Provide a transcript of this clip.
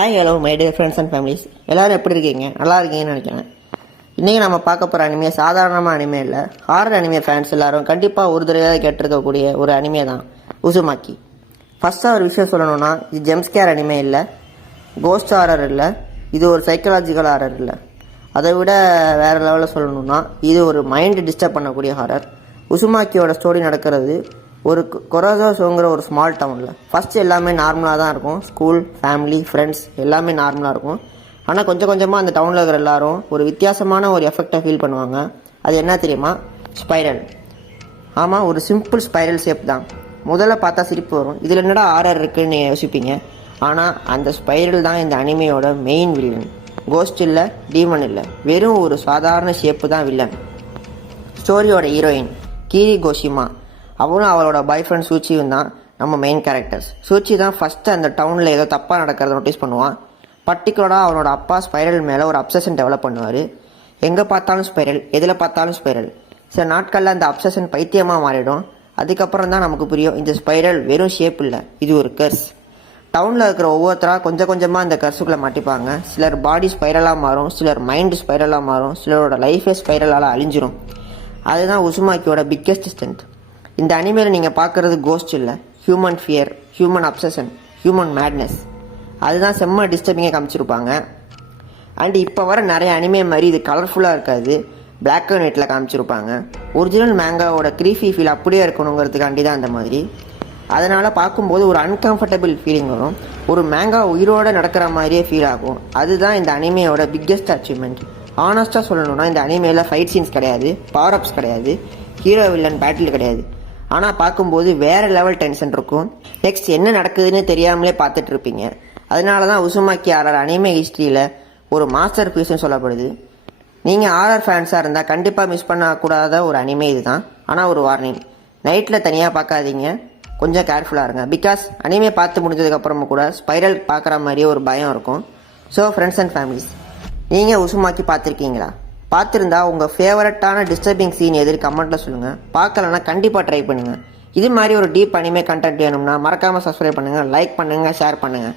Hi hello my dear friends and families, எல்லோரும் எப்படி இருக்கீங்க? நல்லா இருக்கீங்கன்னு நினைக்கிறேன். இன்றைக்கி நம்ம பார்க்க போகிற அனிமே சாதாரணமாக அனிமே இல்லை, ஹாரர் அனிமே ஃபேன்ஸ் எல்லோரும் கண்டிப்பாக ஒரு தடவை கேட்டிருக்கக்கூடிய ஒரு அனிமே தான் உசுமாக்கி. ஃபஸ்ட்டாக ஒரு விஷயம் சொல்லணும்னா, இது ஜெம்ஸ்கேர் அனிமே இல்லை, கோஸ்ட் ஹாரர் இல்லை, இது ஒரு சைக்கலாஜிக்கல் ஹாரர் இல்லை. அதை விட வேறு லெவலில் சொல்லணும்னா இது ஒரு மைண்டு டிஸ்டர்ப் பண்ணக்கூடிய ஹாரர். உசுமாக்கியோட ஸ்டோரி நடக்கிறது ஒரு கொரோசோங்கிற ஒரு ஸ்மால் டவுனில். ஃபஸ்ட்டு எல்லாமே நார்மலாக தான் இருக்கும், ஸ்கூல், ஃபேமிலி, ஃப்ரெண்ட்ஸ் எல்லாமே நார்மலாக இருக்கும். ஆனால் கொஞ்சம் கொஞ்சமாக அந்த டவுனில் இருக்கிற எல்லாரும் ஒரு வித்தியாசமான ஒரு எஃபெக்டை ஃபீல் பண்ணுவாங்க. அது என்ன தெரியுமா? ஸ்பைரல். ஆமாம், ஒரு சிம்பிள் ஸ்பைரல் ஷேப் தான். முதல்ல பார்த்தா சிரிப்பு வரும், இதில் என்னடா ஆர்டர் இருக்குன்னு நீங்கள் யோசிப்பீங்க. ஆனால் அந்த ஸ்பைரல் தான் இந்த அனிமையோட மெயின் வில்லன். கோஸ்ட் இல்லை, டீமன் இல்லை, வெறும் ஒரு சாதாரண ஷேப்பு தான் வில்லன். ஸ்டோரியோட ஹீரோயின் கீரி கோஷிமா, அவளும் அவளோட பாய் ஃப்ரெண்ட் சூச்சியும் தான் நம்ம மெயின் கேரக்டர்ஸ். சூச்சி தான் ஃபஸ்ட்டு அந்த டவுனில் ஏதோ தப்பாக நடக்கிறத நோட்டீஸ் பண்ணுவான். பர்டிகுலராக அவனோட அப்பா ஸ்பைரல் மேலே ஒரு அப்சஷன் டெவலப் பண்ணுவார். எங்கே பார்த்தாலும் ஸ்பைரல், எதில் பார்த்தாலும் ஸ்பைரல். சில நாட்களில் அந்த அப்சஷன் பைத்தியமாக மாறிடும். அதுக்கப்புறம் தான் நமக்கு புரியும், இந்த ஸ்பைரல் வெறும் ஷேப் இல்லை, இது ஒரு கர்ஸ். டவுனில் இருக்கிற ஒவ்வொருத்தராக கொஞ்சம் கொஞ்சமாக அந்த கர்ஸுக்குள்ளே மாட்டிப்பாங்க. சிலர் பாடி ஸ்பைரலாக மாறும், சிலர் மைண்டு ஸ்பைரலாக மாறும், சிலரோட லைஃபே ஸ்பைரலால் அழிஞ்சிரும். அதுதான் உசுமாக்கியோட பிக்கெஸ்ட் ஸ்ட்ரென்த். இந்த அனிமேல நீங்கள் பார்க்குறது கோஸ்ட் இல்லை, human fear, human obsession, human madness. அதுதான் செம்ம டிஸ்டர்பிங்காக காமிச்சிருப்பாங்க. அண்ட் இப்போ வர நிறைய அனிமே மாதிரி இது கலர்ஃபுல்லாக இருக்காது, பிளாக் அண்ட் ஒயிட்டில் காமிச்சிருப்பாங்க. ஒரிஜினல் மேங்காவோட க்ரீஃபி ஃபீல் அப்படியே இருக்கணுங்கிறதுக்காண்டி தான் அந்த மாதிரி. அதனால் பார்க்கும்போது ஒரு அன்கம்ஃபர்டபுள் ஃபீலிங் வரும், ஒரு மேங்கா உயிரோடு நடக்கிற மாதிரியே ஃபீல் ஆகும். அதுதான் இந்த அனிமையோட பிக்கெஸ்ட் அச்சீவ்மெண்ட். ஆனஸ்ட்டாக சொல்லணும்னா இந்த அனிமேல ஃபைட் சீன்ஸ் கிடையாது, பவர் அப்ஸ் கிடையாது, ஹீரோ வில்லன் பேட்டில் கிடையாது. ஆனால் பார்க்கும்போது வேறு லெவல் டென்ஷன் இருக்கும். நெக்ஸ்ட் என்ன நடக்குதுன்னு தெரியாமலே பார்த்துட்டு இருப்பீங்க. அதனால தான் உசுமாக்கி ஆர்ஆர் அனிமே ஹிஸ்ட்ரியில் ஒரு மாஸ்டர் பீஸ்னு சொல்லப்படுது. நீங்கள் ஆர்ஆர் ஃபேன்ஸாக இருந்தால் கண்டிப்பாக மிஸ் பண்ணக்கூடாத ஒரு அனிமே இது தான். ஆனால் ஒரு வார்னிங், நைட்டில் தனியாக பார்க்காதீங்க, கொஞ்சம் கேர்ஃபுல்லாக இருங்க. பிகாஸ் அனிமே பார்த்து முடிஞ்சதுக்கப்புறமும் கூட ஸ்பைரல் பார்க்குற மாதிரியே ஒரு பயம் இருக்கும். ஸோ ஃப்ரெண்ட்ஸ் அண்ட் ஃபேமிலிஸ், நீங்கள் உசுமாக்கி பார்த்துருக்கீங்களா? பார்த்துருந்தா உங்கள் ஃபேவரட்டான டிஸ்டர்பிங் சீன் எதிர் கமெண்ட்டில் சொல்லுங்கள். பார்க்கலன்னா கண்டிப்பாக ட்ரை பண்ணுங்கள். இது மாதிரி ஒரு டீப் அனிமே கண்டென்ட் வேணும்னா மறக்காமல் சப்ஸ்கிரைப் பண்ணுங்கள், லைக் பண்ணுங்கள், ஷேர் பண்ணுங்கள்.